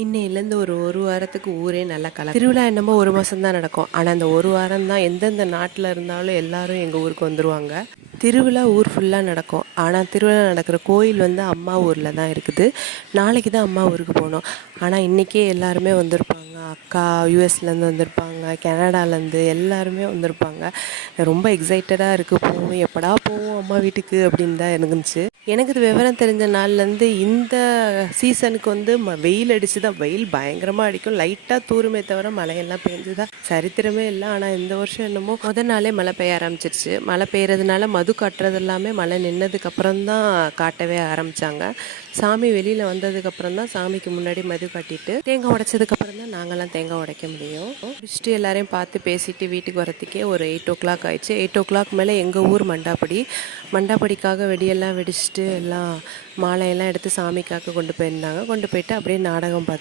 இன்னையிலேருந்து ஒரு வாரத்துக்கு ஊரே நல்லா திருவிழா என்னமோ 1 மாதம் தான் நடக்கும். ஆனால் அந்த ஒரு வாரம் தான் எந்தெந்த நாட்டில் இருந்தாலும் எல்லாரும் எங்கள் ஊருக்கு வந்துடுவாங்க. திருவிழா ஊர் ஃபுல்லாக நடக்கும். ஆனால் திருவிழா நடக்கிற கோயில் வந்து அம்மா ஊரில் தான் இருக்குது. நாளைக்கு தான் அம்மா ஊருக்கு போகணும். ஆனால் இன்றைக்கே எல்லாருமே வந்திருப்பாங்க. அக்கா யூஎஸ்லேருந்து வந்திருப்பாங்க, கனடாலேருந்து எல்லாருமே வந்திருப்பாங்க. ரொம்ப எக்ஸைட்டடாக இருக்குது. போவோம், எப்படா போவோம் அம்மா வீட்டுக்கு அப்படின்னு தான் இருந்துச்சு. எனக்கு இது விவரம் தெரிஞ்ச நாள்லேருந்து இந்த சீசனுக்கு வந்து வெயில் அடிச்சு தான், வெயில் பயங்கரமாக அடிக்கும். லைட்டாக தூருமே தவிர மழையெல்லாம் பெஞ்சுதான் சரித்திரமே இல்லை. ஆனால் இந்த வருஷம் என்னமோ நாளே மழை பெய்ய ஆரம்பிச்சிருச்சு. மழை பெய்யறதுனால மது காட்டுறது எல்லாமே மழை நின்னதுக்கப்புறம் தான் காட்டவே ஆரம்பித்தாங்க. சாமி வெளியில் வந்ததுக்கப்புறம் தான் சாமிக்கு முன்னாடி மது காட்டிட்டு தேங்காய் உடைச்சதுக்கப்புறம் தான் நாங்கள்லாம் தேங்காய் உடைக்க முடியும். முடிச்சுட்டு எல்லாரையும் பார்த்து பேசிட்டு வீட்டுக்கு வரத்துக்கே ஒரு 8 o'clock ஆயிடுச்சு. 8 o'clock மேலே எங்கள் ஊர் மண்டாப்படிக்காக வெடியெல்லாம் வெடிச்சுட்டு எல்லாம் மாலையெல்லாம் எடுத்து சாமிக்காக கொண்டு போயிருந்தாங்க. கொண்டு போயிட்டு அப்படியே நாடகம் பார்த்து